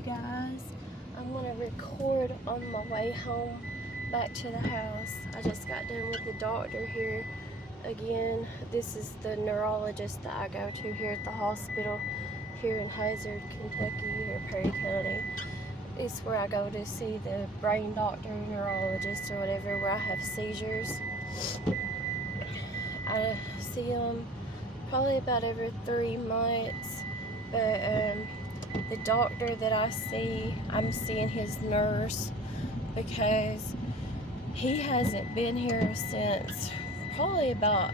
you guys. I'm gonna record on my way home back to the house. I just got done with the doctor here again. This is the neurologist that I go to here at the hospital here in Hazard, Kentucky, or Perry County. It's where I go to see the brain doctor, neurologist, or whatever, where I have seizures. I see them probably about every 3 months, but the doctor that I see, I'm seeing his nurse because he hasn't been here since probably about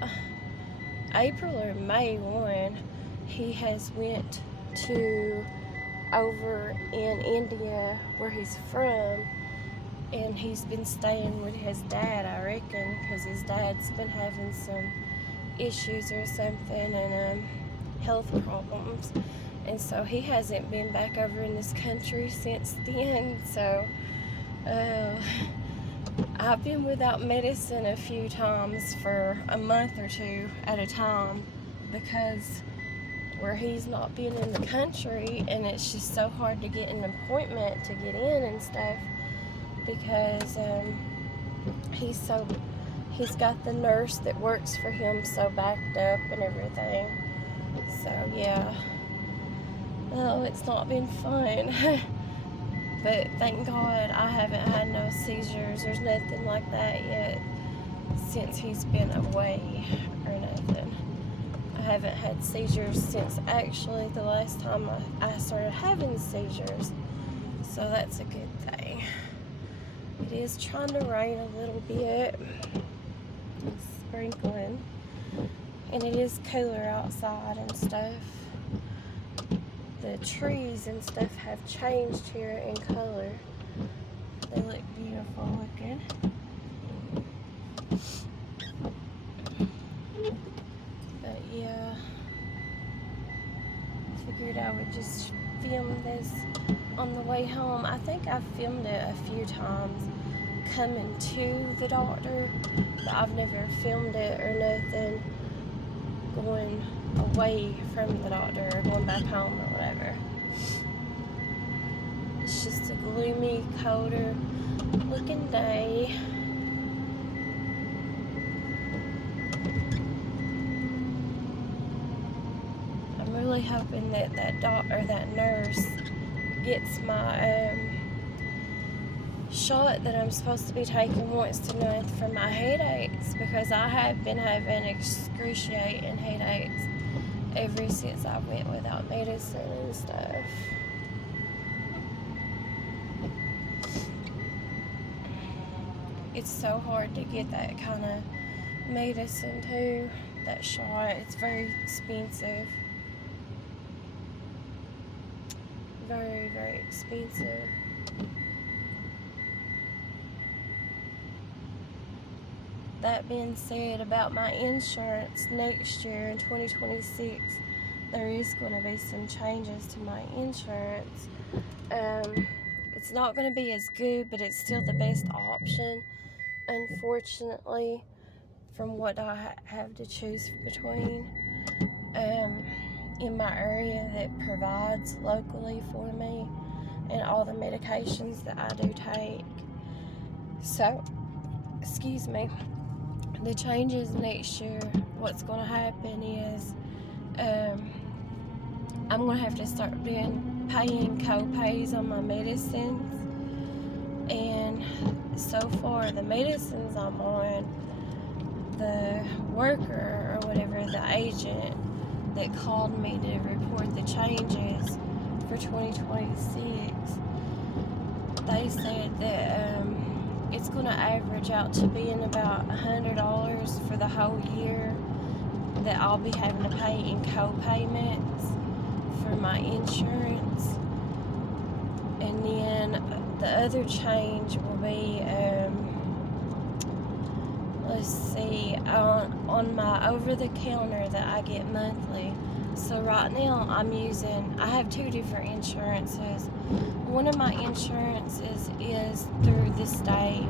April or May 1. He has went to over in India where he's from, and he's been staying with his dad, I reckon, because his dad's been having some issues or something and health problems, and so he hasn't been back over in this country since then. So I've been without medicine a few times for a month or two at a time because where he's not been in the country, and it's just so hard to get an appointment to get in and stuff because he's got the nurse that works for him so backed up and everything. So yeah, well, it's not been fun. But thank God I haven't had no seizures. There's nothing like that yet since he's been away or nothing. I haven't had seizures since actually the last time I started having seizures. So that's a good thing. It is trying to rain a little bit. It's sprinkling. And it is cooler outside and stuff. The trees and stuff have changed here in color. They look beautiful looking. But yeah, figured I would just film this on the way home. I think I've filmed it a few times coming to the doctor, but I've never filmed it or nothing going away from the doctor or going back home or whatever. It's just a gloomy, colder looking day. I'm really hoping that that nurse gets my shot that I'm supposed to be taking once a month for my headaches, because I have been having excruciating headaches ever since I went without medicine and stuff. It's so hard to get that kind of medicine too, that shot. It's very expensive. Very, very expensive. That being said, about my insurance next year in 2026, there is going to be some changes to my insurance. It's not going to be as good, but it's still the best option, unfortunately, from what I have to choose between. In my area that provides locally for me, and all the medications that I do take. So, excuse me. The changes next year, what's going to happen is I'm going to have to start paying co-pays on my medicines. And so far, the medicines I'm on, the worker or whatever, the agent that called me to report the changes for 2026, they said that it's going to average out to being about $100 for the whole year that I'll be having to pay in co-payments for my insurance. And then the other change will be, let's see, on my over-the-counter that I get monthly. So right now I have 2 different insurances. One of my insurances is through the state.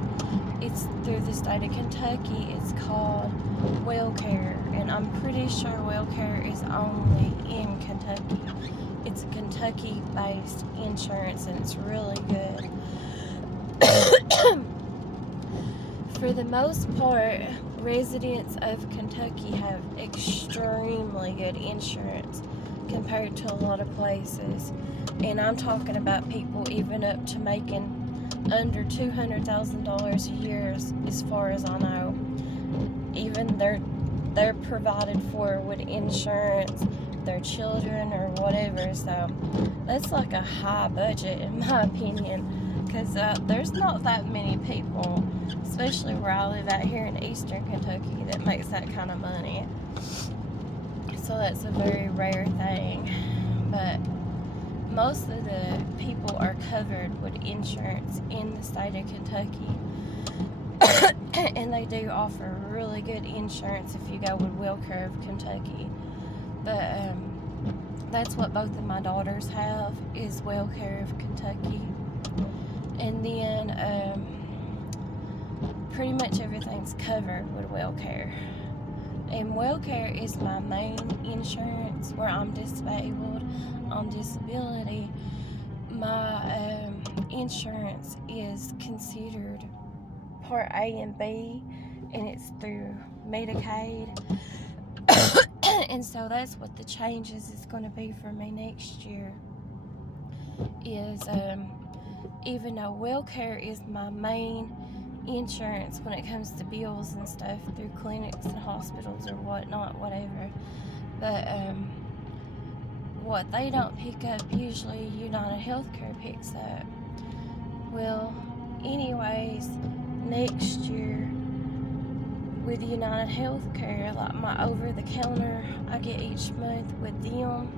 It's through the state of Kentucky. It's called WellCare, and I'm pretty sure WellCare is only in Kentucky. It's a Kentucky-based insurance, and it's really good. For the most part, residents of Kentucky have extremely good insurance compared to a lot of places. And I'm talking about people even up to making under $200,000 a year, as far as I know. Even they're provided for with insurance, their children or whatever. So that's like a high budget, in my opinion, because there's not that many people, especially where I live out here in eastern Kentucky, that makes that kind of money. So that's a very rare thing. But most of the people are covered with insurance in the state of Kentucky. And they do offer really good insurance if you go with WellCare of Kentucky. But that's what both of my daughters have, is WellCare of Kentucky. And then pretty much everything's covered with WellCare. And WellCare is my main insurance where I'm disabled, on disability. My insurance is considered Part A and B, and it's through Medicaid. And so that's what the changes is going to be for me next year, is even though WellCare is my main insurance when it comes to bills and stuff through clinics and hospitals or whatnot, whatever, but what they don't pick up, usually United Healthcare picks up. Well, anyways, next year with United Healthcare, like my over-the-counter I get each month with them,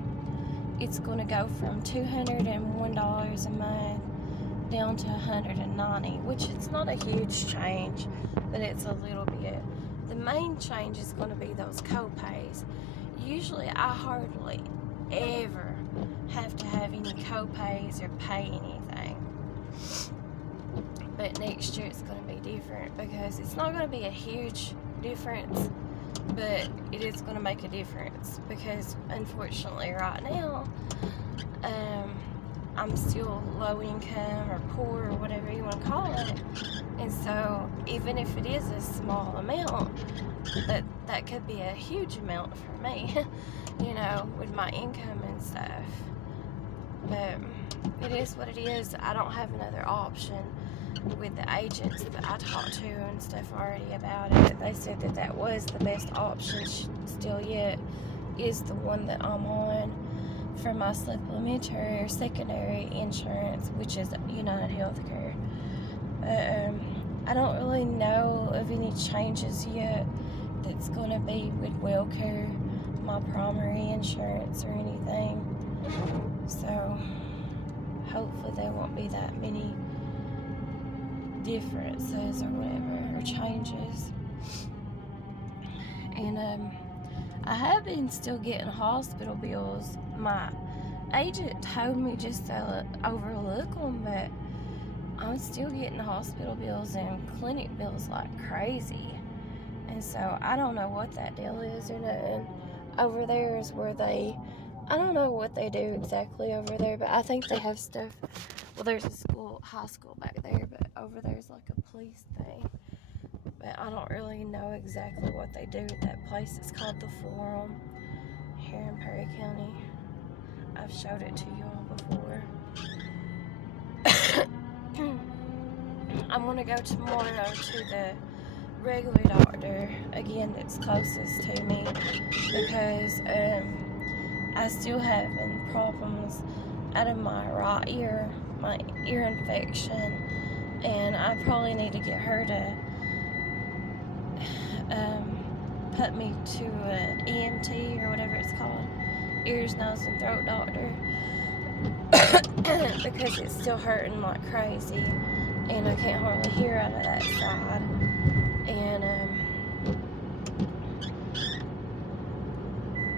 it's going to go from $201 a month down to $190, which it's not a huge change, but it's a little bit. The main change is going to be those co-pays. Usually I hardly ever have to have any co-pays or pay anything, but next year it's going to be different, because it's not going to be a huge difference, but it is going to make a difference, because unfortunately right now I'm still low income or poor or whatever you want to call it, and so even if it is a small amount, that could be a huge amount for me, you know, with my income and stuff. But it is what it is. I don't have another option. With the agents that I talked to and stuff already about it, they said that was the best option still yet, is the one that I'm on for my supplementary or secondary insurance, which is United Healthcare. I don't really know of any changes yet that's going to be with WellCare, my primary insurance or anything. So hopefully there won't be that many differences or whatever, or changes. And I have been still getting hospital bills. My agent told me just to overlook them, but I'm still getting hospital bills and clinic bills like crazy. And so I don't know what that deal is or nothing. Over there is where I don't know what they do exactly over there, but I think they have stuff. Well, there's a high school back there, but over there's like a police thing. But I don't really know exactly what they do at that place. It's called the Forum here in Perry County. I've showed it to you all before. I'm gonna go tomorrow to the regular doctor again that's closest to me, because I still having problems out of my right ear, my ear infection, and I probably need to get her to put me to an ENT or whatever it's called, ears, nose, and throat doctor, because it's still hurting like crazy, and I can't hardly hear out of that side. And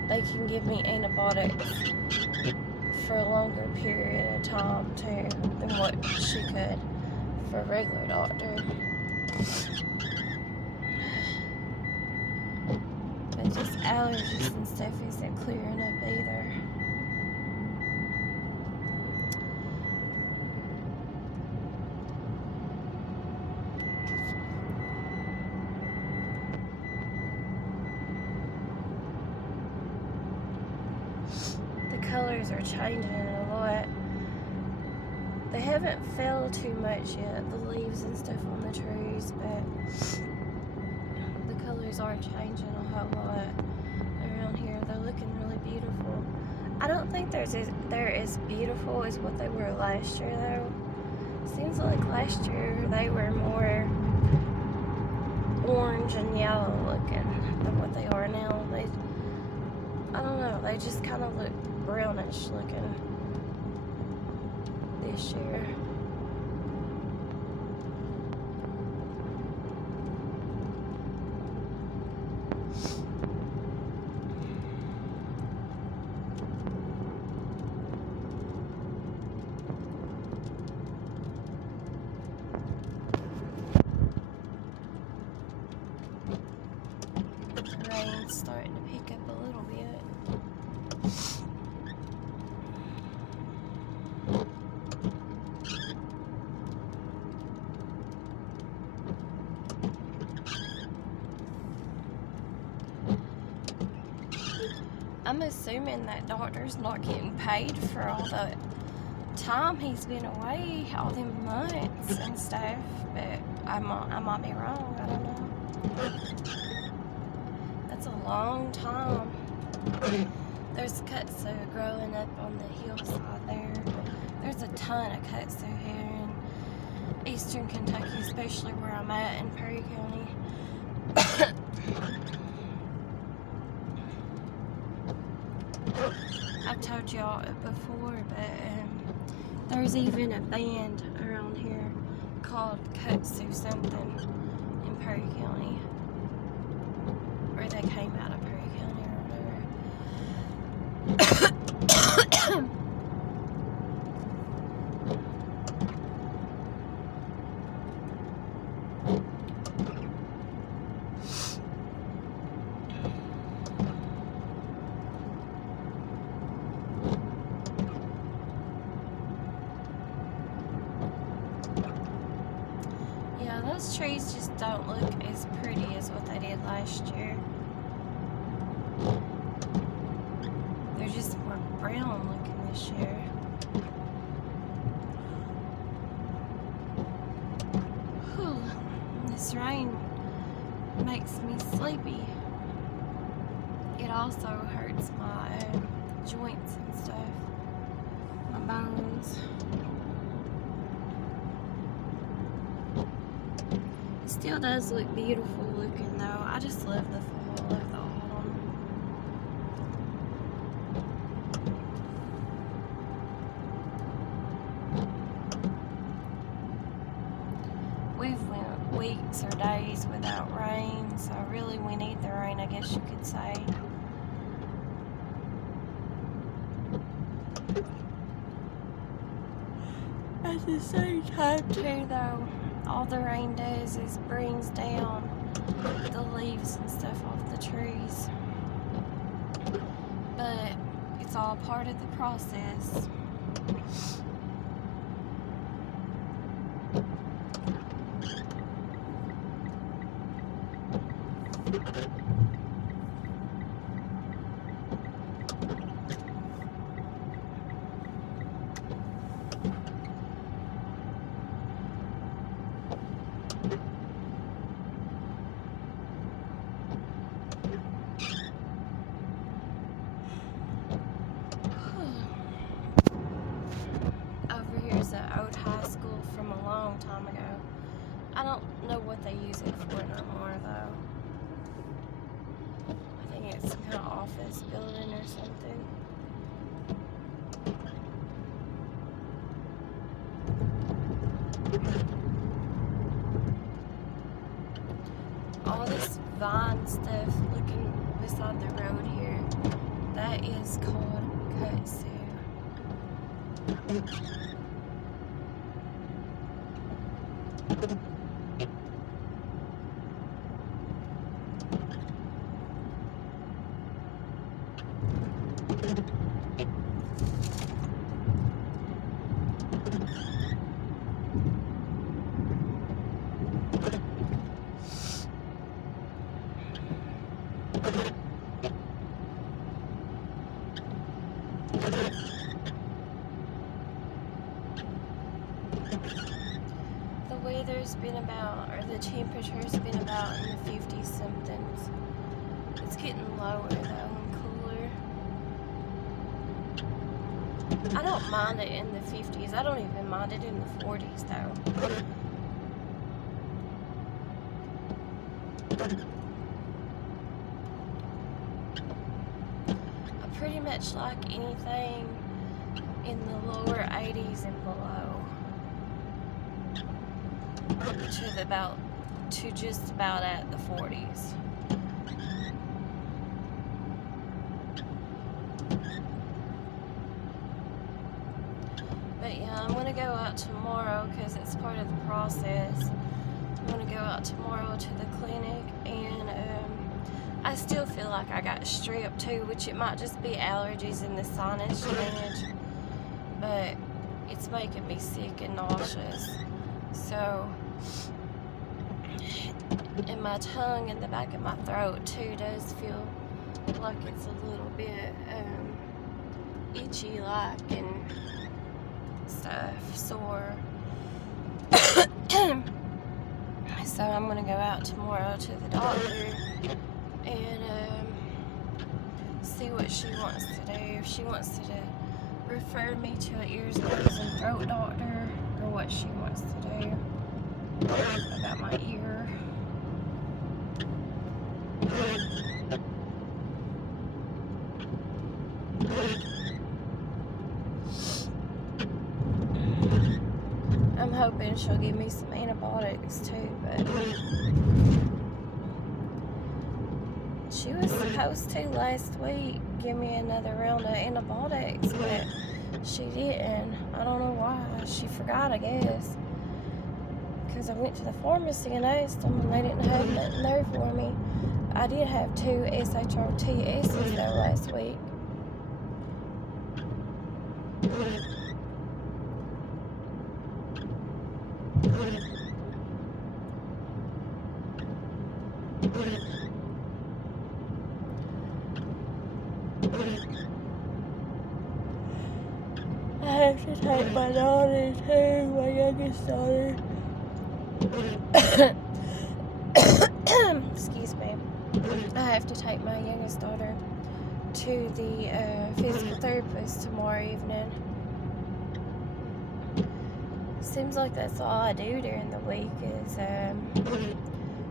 they can give me antibiotics for a longer period of time too than what she could for a regular doctor. But just allergies and stuff isn't clearing up either. colors are changing a lot. They haven't fell too much yet, the leaves and stuff on the trees, but the colors are changing a whole lot around here. They're looking really beautiful. I don't think they're as beautiful as what they were last year though. Seems like last year they were more orange and yellow looking than what they are now. I don't know, they just kind of look brownish looking this year. Rain's starting to pick up a little bit. I'm assuming that doctor's not getting paid for all the time he's been away, all them months and stuff, but I might be wrong, I don't know. That's a long time. There's kudzu growing up on the hillside there. There's a ton of kudzu here in eastern Kentucky, especially where I'm at in Perry County. I've told y'all before, but there's even a band around here called Kudzu something in Perry County, or they came out of Perry County or whatever. Yeah, those trees just don't look as pretty as what they did last year. They're just more brown looking this year. Whew. This rain makes me sleepy. It also hurts my joints and stuff, my bones. It still does look beautiful looking though. I just love the fall, I love the autumn. We've went weeks or days without rain, so really we need the rain, I guess you could say. At the same time too though, all the rain does is brings down the leaves and stuff off the trees. But it's all part of the process. Over here's an old high school from a long time ago. I don't know what they use it for no more though. I think it's some kind of office building or something. All this vine stuff looking beside the road here, that is called kudzu. weather's been about, or the temperature's been about in the 50 somethings. It's getting lower though and cooler. I don't mind it in the 50s. I don't even mind it in the 40s though. I pretty much like anything in the lower 80s and below. To just about at the 40s. But yeah, I'm gonna go out tomorrow because it's part of the process. I'm gonna go out tomorrow to the clinic, and I still feel like I got strep too, which it might just be allergies and the sinus drainage, but it's making me sick and nauseous. So, and my tongue and the back of my throat too does feel like it's a little bit itchy like and stuff, sore. So I'm gonna go out tomorrow to the doctor and see what she wants to do. If she wants to refer me to an ears, nose, and throat doctor, or what she wants to do about my ear. I'm hoping she'll give me some antibiotics too, but she was supposed to last week give me another round of antibiotics, but she didn't. I don't know why. She forgot, I guess. Because I went to the pharmacy and asked them, and they didn't have nothing there for me. I did have 2 SHRTSs though last week. I have to take my daughter too, my youngest daughter. Excuse me. I have to take my youngest daughter to the physical therapist tomorrow evening. Seems like that's all I do during the week is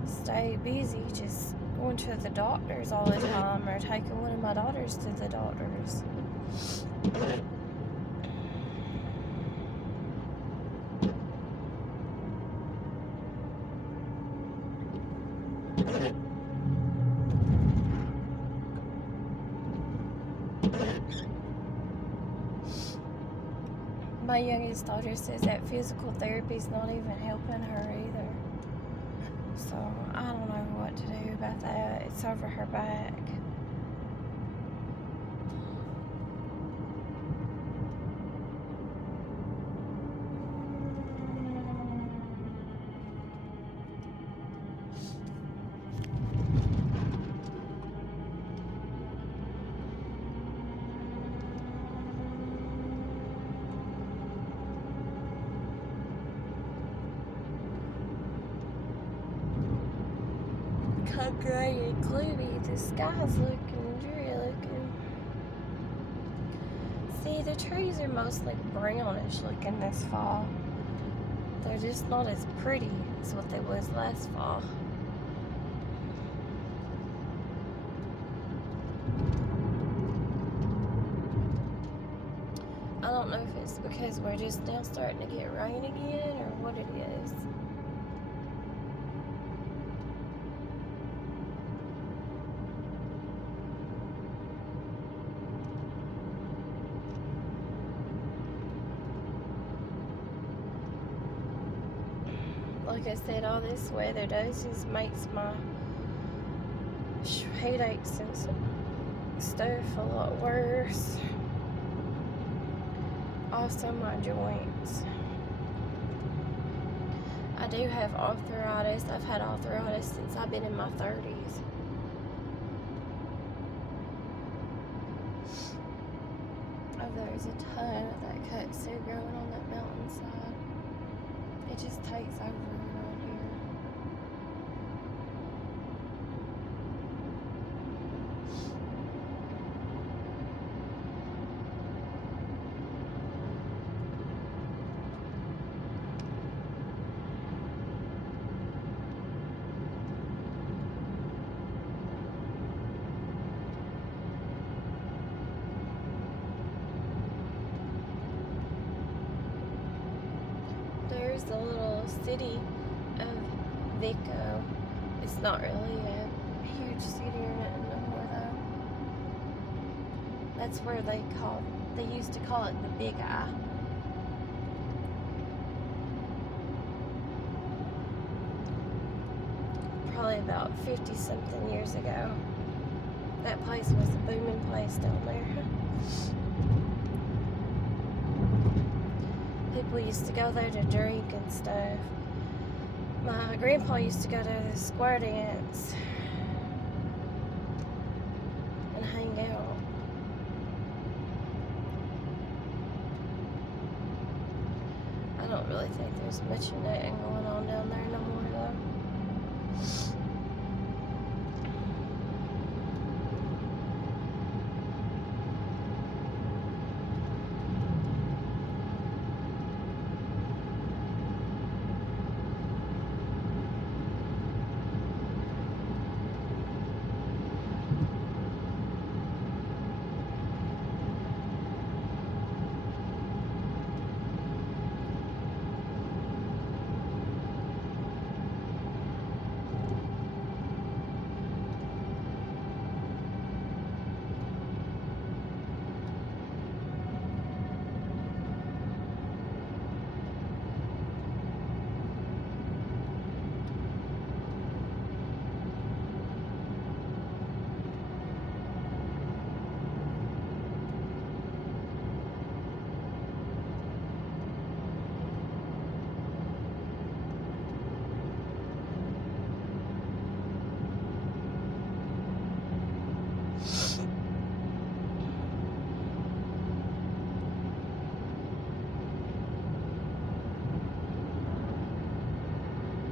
stay busy, just going to the doctors all the time or taking one of my daughters to the doctors. My youngest daughter says that physical therapy is not even helping her either. So I don't know what to do about that. It's over her back. Gray and gloomy. The sky's looking dreary looking. See, the trees are mostly brownish looking this fall. They're just not as pretty as what they was last fall. I don't know if it's because we're just now starting to get rain again or what it is. Like I said, all this weather does just makes my headaches and stuff a lot worse. Also my joints. I do have arthritis. I've had arthritis since I've been in my 30s. Oh, there's a ton of that kudzu growing on that mountainside. It just takes over around here. There's the little city of Vico. It's not really a huge city or nothing no more though. That's where they used to call it the Big Eye. Probably about 50 something years ago. That place was a booming place down there. People used to go there to drink and stuff. My grandpa used to go to the square dance and hang out. I don't really think there's much of that going on down there no more though.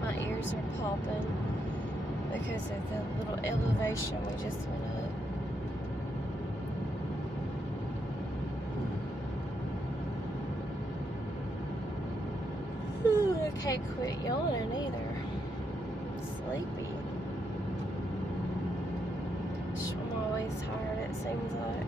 My ears are popping because of the little elevation we just went up. Ooh, I can't quit yawning either. Sleepy. I'm always tired, it seems like.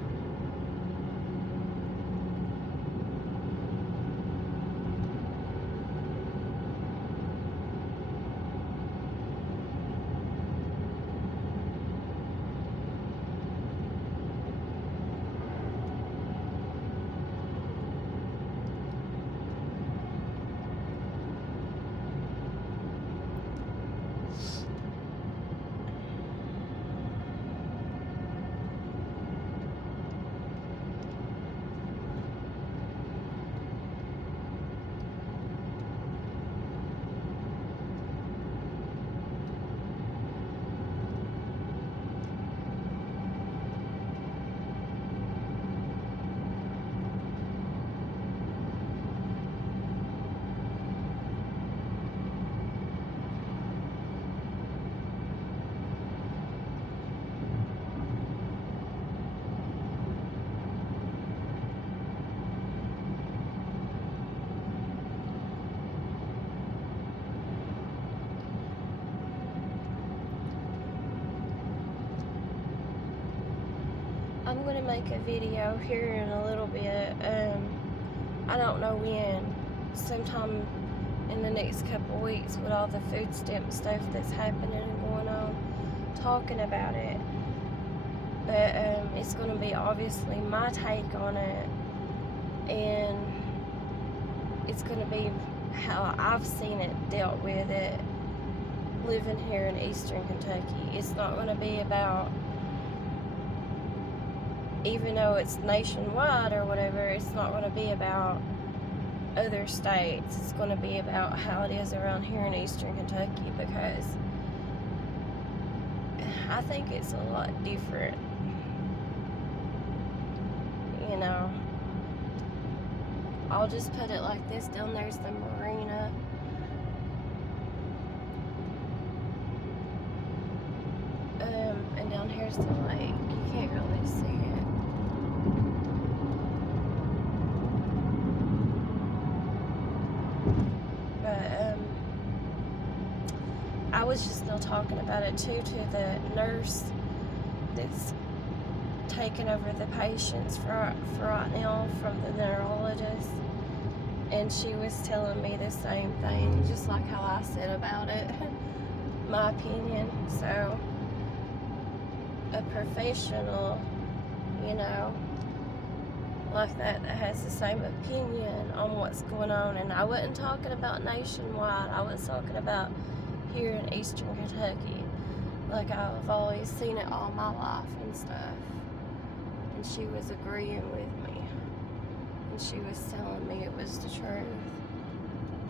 I'm gonna make a video here in a little bit. I don't know when. Sometime in the next couple of weeks with all the food stamp stuff that's happening and going on, talking about it. But it's gonna be obviously my take on it, and it's gonna be how I've seen it dealt with it living here in Eastern Kentucky. It's not gonna be about, even though it's nationwide or whatever, it's not going to be about other states. It's going to be about how it is around here in Eastern Kentucky, because I think it's a lot different. You know, I'll just put it like this. Down there's the marina, there's the lake. You can't really see it. But, I was just still talking about it too to the nurse that's taking over the patients for right now from the neurologist. And she was telling me the same thing, just like how I said about it. My opinion. So, a professional, you know, like that has the same opinion on what's going on. And I wasn't talking about nationwide. I was talking about here in Eastern Kentucky. Like I've always seen it all my life and stuff. And she was agreeing with me. And she was telling me it was the truth.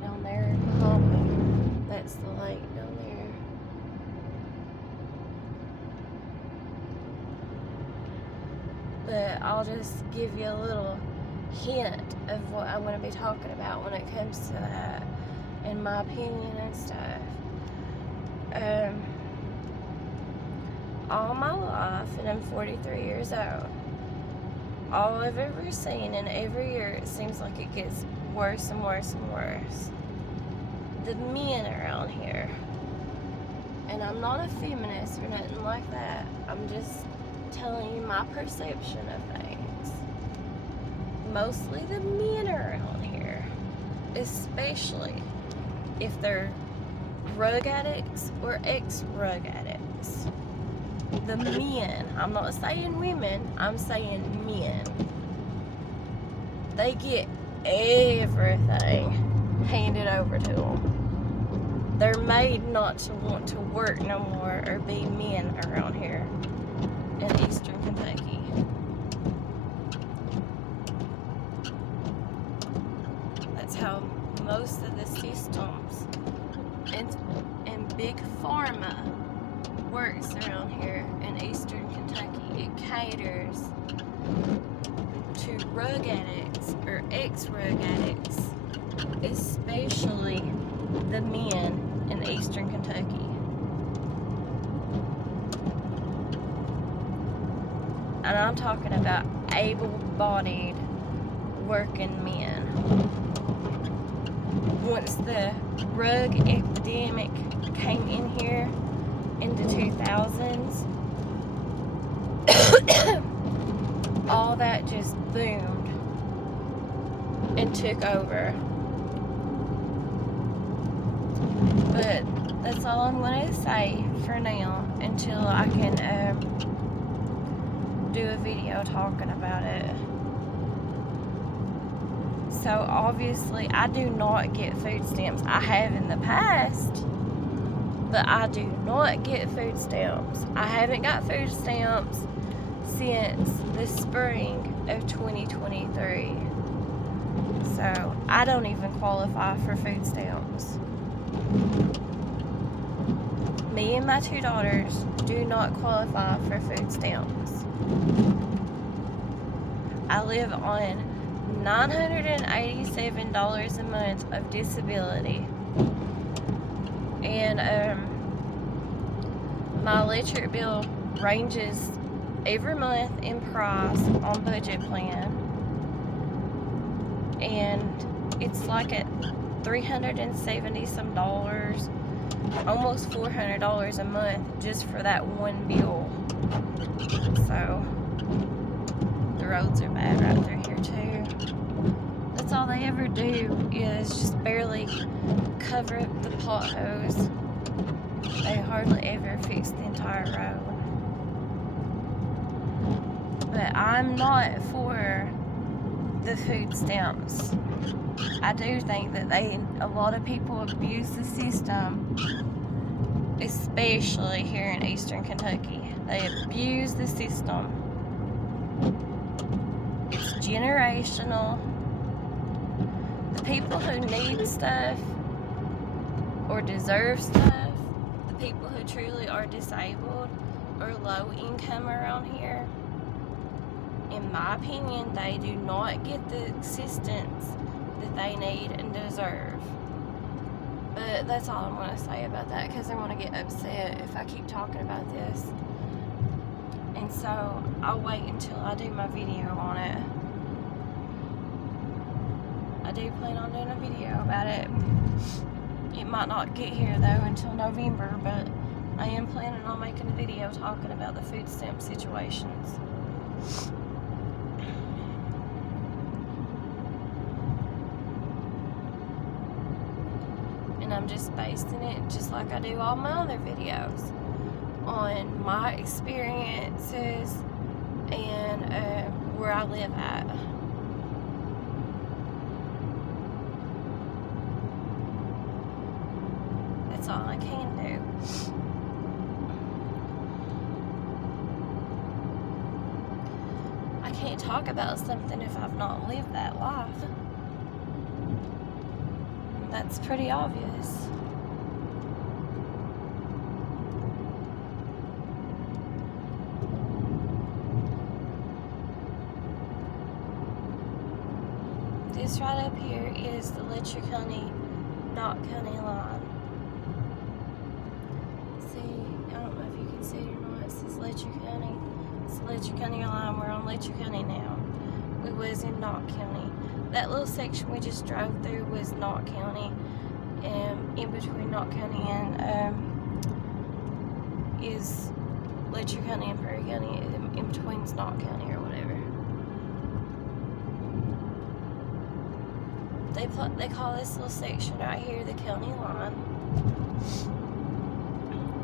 Down there behind me, that's the lake down there. But I'll just give you a little hint of what I'm going to be talking about when it comes to that, in my opinion and stuff. All my life, and I'm 43 years old, all I've ever seen, and every year it seems like it gets worse and worse and worse. The men around here, and I'm not a feminist or nothing like that, I'm just telling you my perception of things. Mostly the men around here, especially if they're drug addicts or ex-drug addicts. The men, I'm not saying women, I'm saying men. They get everything handed over to them. They're made not to want to work no more or be men around here in Eastern Kentucky. That's how most of the systems and big pharma works around here in Eastern Kentucky. It caters to drug addicts or ex-drug addicts, especially the men in Eastern Kentucky. And I'm talking about able-bodied working men. Once the drug epidemic came in here in the 2000s, all that just boomed and took over. But that's all I'm going to say for now until I can do a video talking about it. So obviously I do not get food stamps. I have in the past, but I do not get food stamps. I haven't got food stamps since the spring of 2023. So I don't even qualify for food stamps. Me and my 2 daughters do not qualify for food stamps. I live on $987 a month of disability. And my electric bill ranges every month in price on budget plan. And it's like at $370 some dollars, almost $400 a month just for that one bill. So the roads are bad right through here too. That's all they ever do is just barely cover up the potholes. They hardly ever fix the entire road. But I'm not for the food stamps. I do think that a lot of people abuse the system, especially here in Eastern Kentucky. They abuse the system. It's generational. The people who need stuff or deserve stuff, the people who truly are disabled or low income around here, in my opinion, they do not get the assistance that they need and deserve. But that's all I'm going to say about that, because I'm going to get upset if I keep talking about this. And so I'll wait until I do my video on it. I do plan on doing a video about it. It might not get here though until November, but I am planning on making a video talking about the food stamp situations. And I'm just basing it, just like I do all my other videos, on my experiences and where I live at. That's all I can do. I can't talk about something if I've not lived that life. That's pretty obvious. This right up here is the Letcher County, Knott County line. See, I don't know if you can see it or not. It says Letcher County. It's the Letcher County line. We're on Letcher County now. We was in Knott County. That little section we just drove through was Knott County. In between Knott County and is Letcher County and Prairie County. In between is Knott County or whatever. They call this little section right here the county line.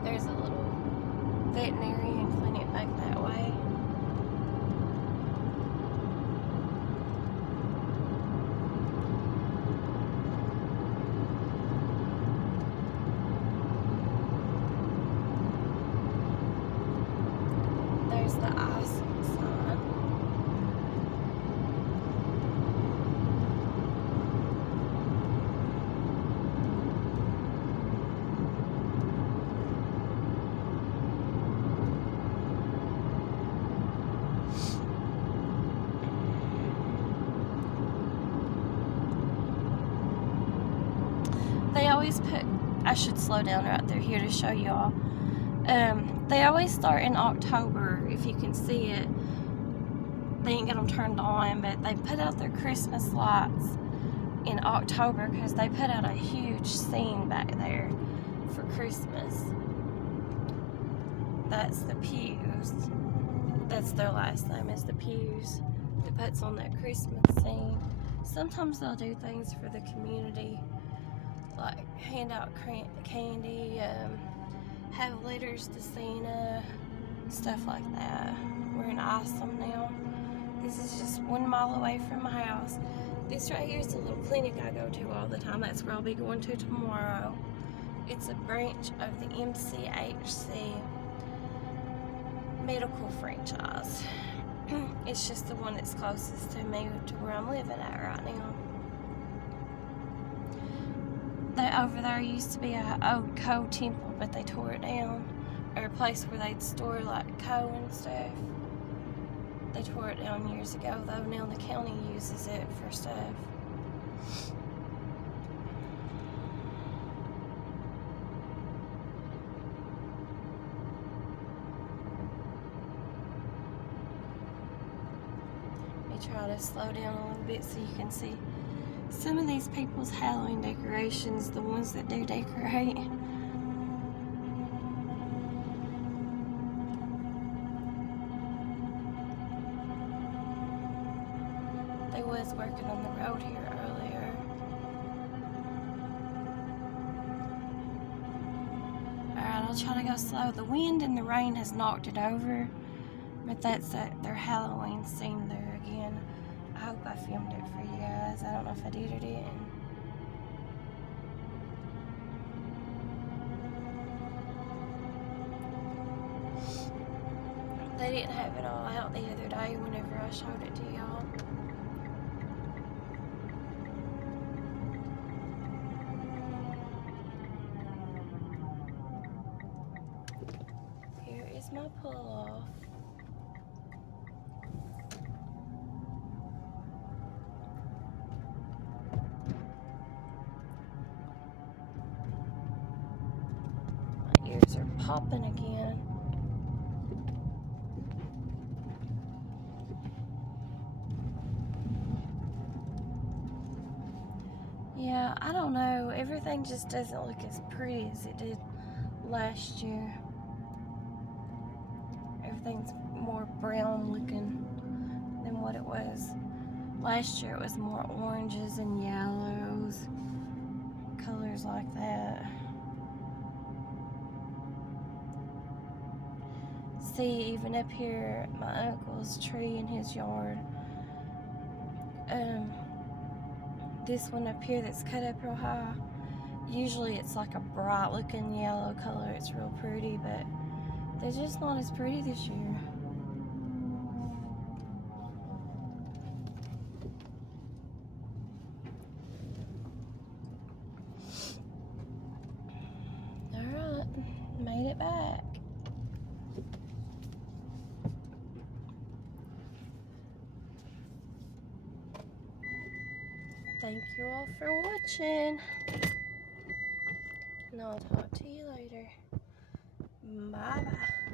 There's a little veterinarian clinic back that way. There's the ice sign. They always put, I should slow down right there here to show y'all. They always start in October, if you can see it. They ain't get them turned on, but they put out their Christmas lights in October because they put out a huge scene back there for Christmas. That's the Pews. That's their last name, is the Pews, that puts on that Christmas scene. Sometimes they'll do things for the community, like hand out candy, have letters to Santa, stuff like that. We're in Isom now. This is just 1 mile away from my house. This right here is the little clinic I go to all the time. That's where I'll be going to tomorrow. It's a branch of the MCHC medical franchise. It's just the one that's closest to me, to where I'm living at right now. Over there used to be an old Coe temple, but they tore it down. Or a place where they'd store like Coe and stuff. They tore it down years ago though. Now the county uses it for stuff. Let me try to slow down a little bit so you can see some of these people's Halloween decorations, the ones that do decorate. They was working on the road here earlier. Alright, I'll try to go slow. The wind and the rain has knocked it over, but that's their Halloween scene there again. I hope I filmed it for you guys. I don't know if I did or didn't. They didn't have it all out the other day whenever I showed it to y'all. Here is my pull-off. My ears are popping again. Yeah, I don't know. Everything just doesn't look as pretty as it did last year. Everything's more brown looking than what it was. Last year it was more oranges and yellows, colors like that. See, even up here at my uncle's tree in his yard, this one up here that's cut up real high, usually it's like a bright looking yellow color. It's real pretty, but they're just not as pretty this year. Alright, made it back. Thank you all for watching, and I'll talk to you later. Bye bye.